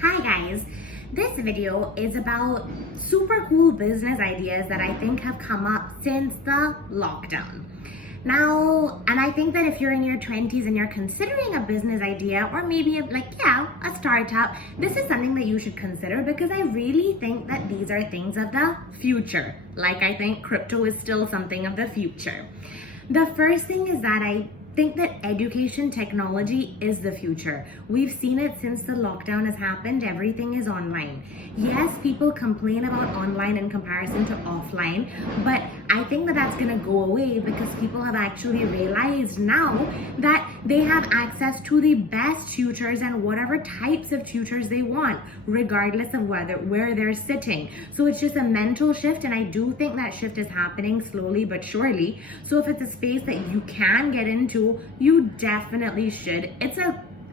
Hi guys, this video is about super cool business ideas that I think have come up since the lockdown. Now, and I think that if you're in your 20s and you're considering a business idea or maybe a startup, this is something that you should consider because I really think that these are things of the future. Like I think crypto is still something of the future. The first thing is that I think that education technology is the future. We've seen it since the lockdown has happened. Everything is online. Yes, people complain about online in comparison to offline, but I think that that's going to go away because people have actually realized now that they have access to the best tutors and whatever types of tutors they want, regardless of where they're sitting. So it's just a mental shift, and I do think that shift is happening slowly but surely. So if it's a space that you can get into, you definitely should.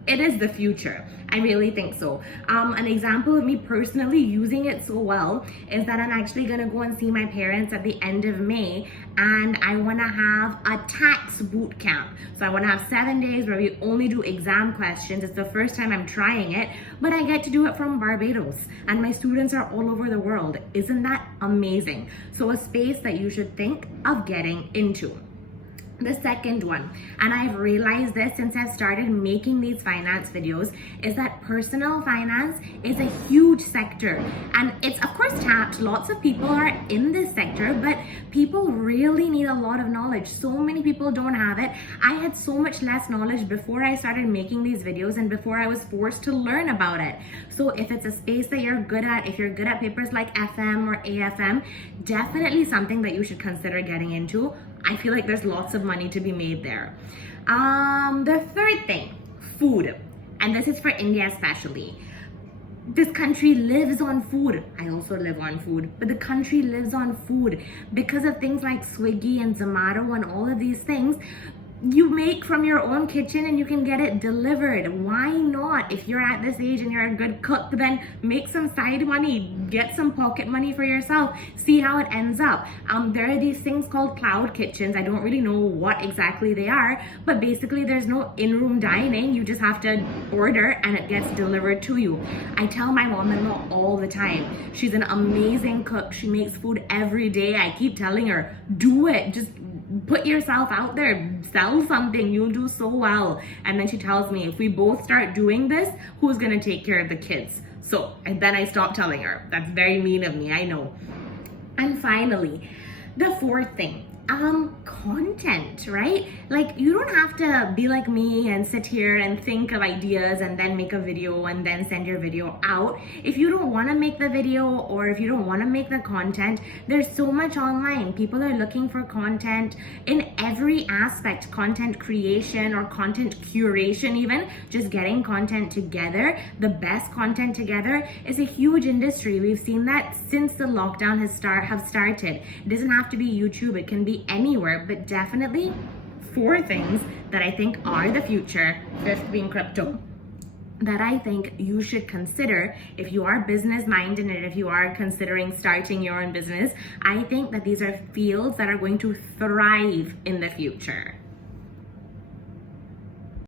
It is the future. I really think so. An example of me personally using it so well is that I'm actually gonna go and see my parents at the end of May, and I wanna have a tax boot camp. So I wanna have 7 days where we only do exam questions. It's the first time I'm trying it, but I get to do it from Barbados, and my students are all over the world. Isn't that amazing? So a space that you should think of getting into. The second one, and I've realized this since I've started making these finance videos, is that personal finance is a huge sector, and it's of course tapped. Lots of people are in this sector, but people really need a lot of knowledge. So many people don't have it. I had so much less knowledge before I started making these videos and before I was forced to learn about it. So if it's a space that you're good at, if you're good at papers like FM or AFM, definitely something that you should consider getting into. I feel like there's lots of money to be made there. The third thing, food. And this is for India especially. This country lives on food. I also live on food, but the country lives on food because of things like Swiggy and Zomato and all of these things. You make from your own kitchen and you can get it delivered. Why not? If you're at this age and you're a good cook, then make some side money, get some pocket money for yourself, see how it ends up. There are these things called cloud kitchens. I don't really know what exactly they are, but basically there's no in-room dining. You just have to order and it gets delivered to you. I tell my mom-in-law all the time, she's an amazing cook. She makes food every day. I keep telling her, do it. Just put yourself out there, sell something, you'll do so well. And then she tells me, if we both start doing this, who's gonna take care of the kids? So, and then I stop telling her. That's very mean of me, I know. And finally, the fourth thing, content, right? Like, you don't have to be like me and sit here and think of ideas and then make a video and then send your video out. If you don't want to make the video, or if you don't want to make the content, there's so much online. People are looking for content in every aspect, content creation or content curation even, just getting content together, the best content together is a huge industry. We've seen that since the lockdown have started. It doesn't have to be YouTube, it can be anywhere, but definitely 4 things that I think are the future, 5th being crypto, that I think you should consider if you are business minded and if you are considering starting your own business. I think that these are fields that are going to thrive in the future.